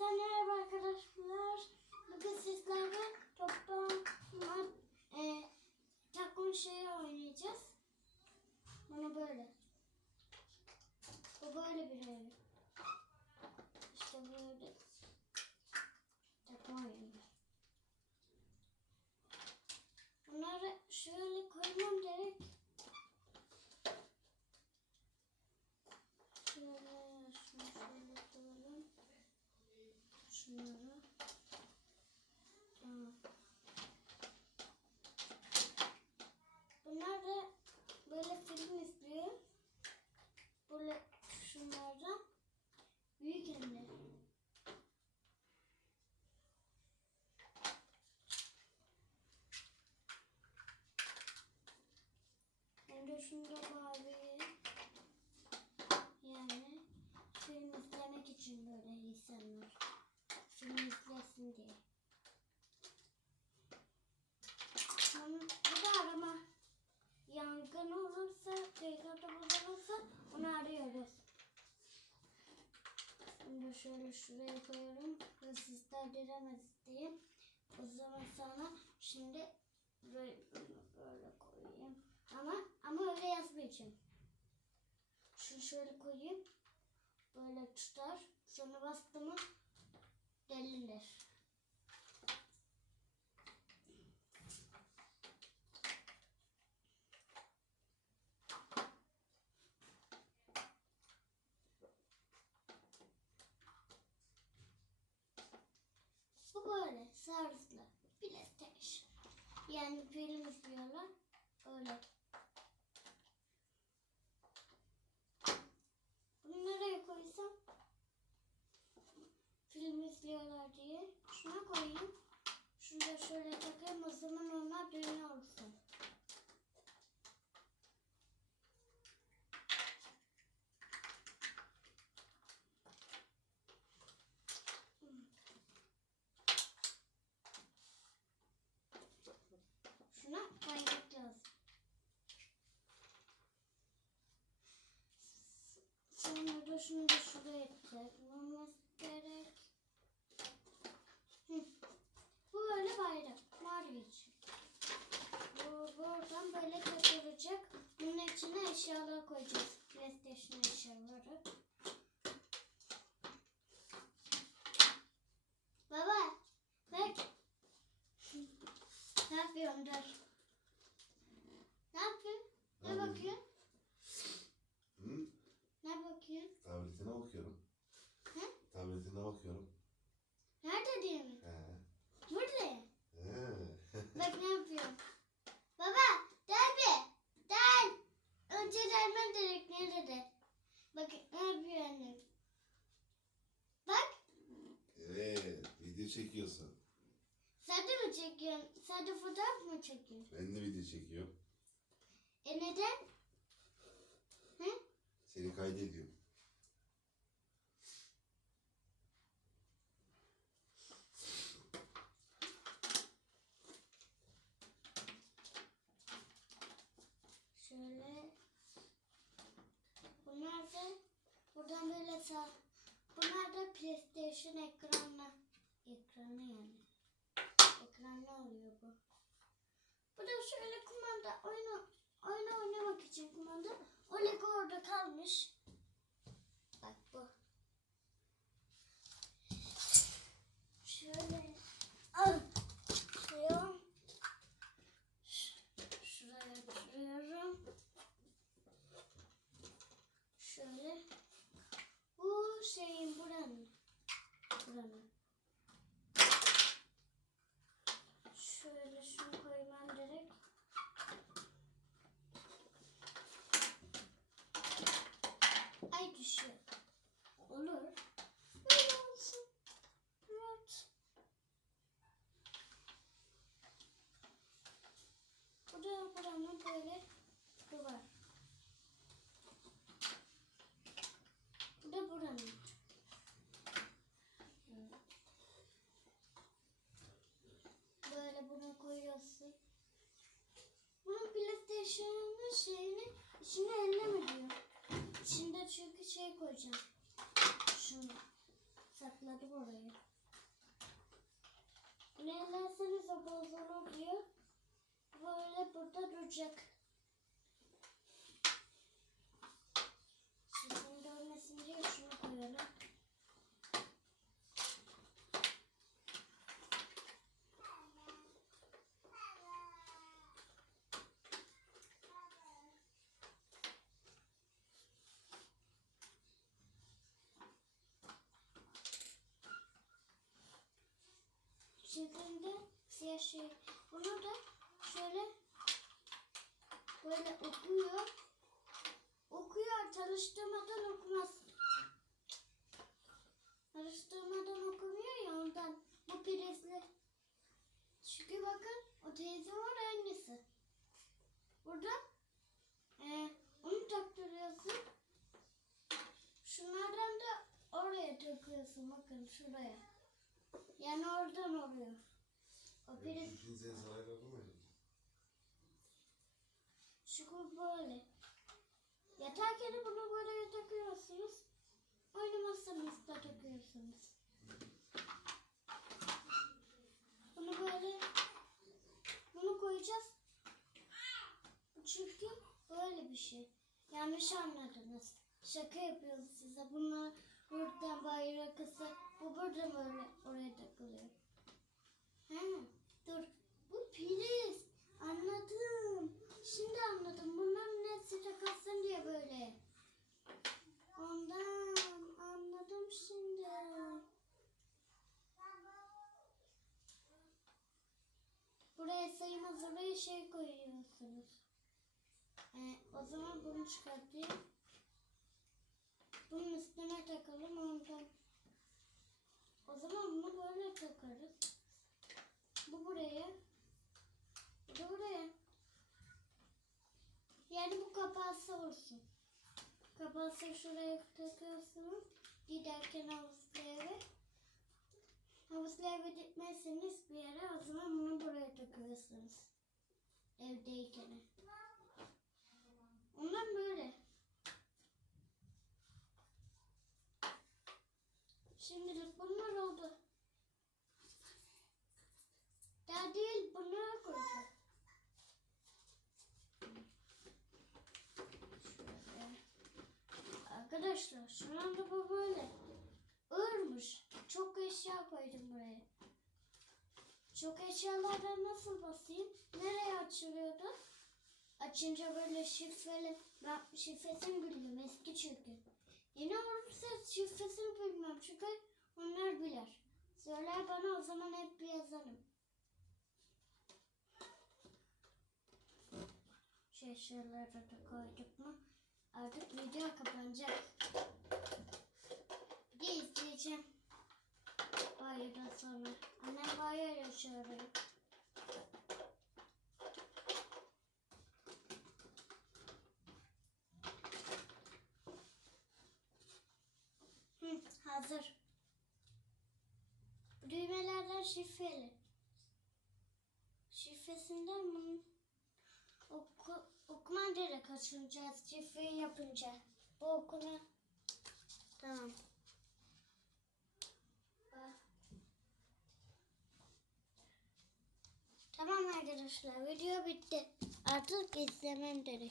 Hepinizden merhaba arkadaşlar. Bugün sizlerle toplama e, takım şeyi oynayacağız. Bunu böyle. Bu böyle bir oyun. İşte böyle takım oyunu. Bunları şöyle koymam gerek. Şöyle, şunu şöyle koyalım. Şunları. Tamam. Bunlar da böyle film izliyor. Böyle şunlardan büyük hem de. De şunda mavi. Yani film izlemek için böyle insanlar. Film izlesin diye. Sonra bu da arama. Yangın olursa, tezgahta bozulursa onu arıyoruz. Şimdi şöyle şuraya koyuyorum. Hırsızlar diremez diye. O zaman sana şimdi böyle yazmayacağım. Şunu şöyle koyayım. Böyle tutar. Sonra bastı mı deliler. Bu böyle sarıslı PlayStation. Yani film izliyorlar. Öyle. Bunu nereye koysam? Film izliyorlar diye. Şuna koyayım. Şunu da şöyle takayım. O zaman onlar düğme olsun. Şuna lazım. Sonra da şunu da şuraya takmamız gerek. Hı. Bu böyle bayrak. Mavi için. Bu buradan böyle takılacak. Bunun içine eşyalar koyacağız. PlayStation eşyaları. Çekiyorsun. sen de mi çekiyorsun? Sen de fotoğraf mı çekiyorsun? Ben de video çekiyorum. E neden? Hı? Seni kaydediyorum. Şöyle. Bunlar da buradan böyle sağ. Bunlar da PlayStation ekranı. Ekranı yani. Ekranlı oluyor bu. Bu da şöyle kumanda oyunu oyunu oynamak için kumanda. O Lego orada kalmış. Bak bu. Şöyle al. Şuraya. Şuraya koyuyorum. Şöyle. Bu şeyin buranın. Buranın. Şöyle şunu koymam gerek. Ay düşüyor. Olur. Böyle buranın böyle duvar. Bu da buranın. Böyle bunu koyuyorsun. Bunun PlayStation'ın şeyini içine elleme diyor. İçinde çünkü şey koyacağım. Şunu sakla. tıkladım orayı. Bunu bozulur diyor. Böyle burada duracak. Sizin görmesin diye şunu koyalım. Şimdi siyah şey. Bunu da şöyle böyle okuyor. Okuyor çalıştırmadan okumaz. Çalıştırmadan okumuyor ya ondan. Bu prizli. Çünkü bakın o teyze var annesi. Burada e, onu taktırıyorsun. Şunlardan da oraya takıyorsun bakın şuraya. Yani oradan oluyor. O priz Şu prize zarar? Şu böyle. Yatarken bunu böyle takıyorsunuz. Oynamasınızda takıyorsunuz. Bunu böyle bunu koyacağız. Çünkü böyle bir şey. Yanlış anladınız. Şaka yapıyoruz size. Bunlar buradan bayrak kısa. Bu burada böyle oraya takılıyor. He, priz. Anladım. Şimdi anladım. Bunların hepsi takılsın diye böyle. Ondan anladım şimdi. Buraya sayımız oraya şey koyuyorsunuz. Ee, o zaman bunu çıkartayım. Bunun üstüne takalım ondan. O zaman bunu böyle takarız. Bu buraya. Bu da buraya. Yani bu kapatsa olsun. Kapatsa şuraya takıyorsunuz. Giderken havuzlu eve. Havuzlu eve gitmezseniz bir yere o zaman bunu buraya takıyorsunuz. Evdeyken. Ondan böyle. Şimdilik bunlar oldu. Daha değil bunları koyacağım. Şöyle. Arkadaşlar şu anda bu böyle. Ağırmış. Çok eşya koydum buraya. Çok eşyalardan nasıl basayım? Nereye açılıyordu? Açınca böyle şifreli. Ben şifresini biliyorum eski çünkü. Yeni olursa şifresini bilmem çünkü onlar bilir. Söyler bana o zaman hep bir yazarım. Şu eşyaları da koyduk mu? Artık video kapanacak. Bir izleyeceğim. Banyodan sonra. Annem banyo yaşıyor hazır. Bu Düğmelerden şifreli. Şifresinden bunun oku, direkt açılacağız. Şifreyi yapınca. Bu okuna. Tamam. Tamam arkadaşlar video bitti. Artık izlemem gerek.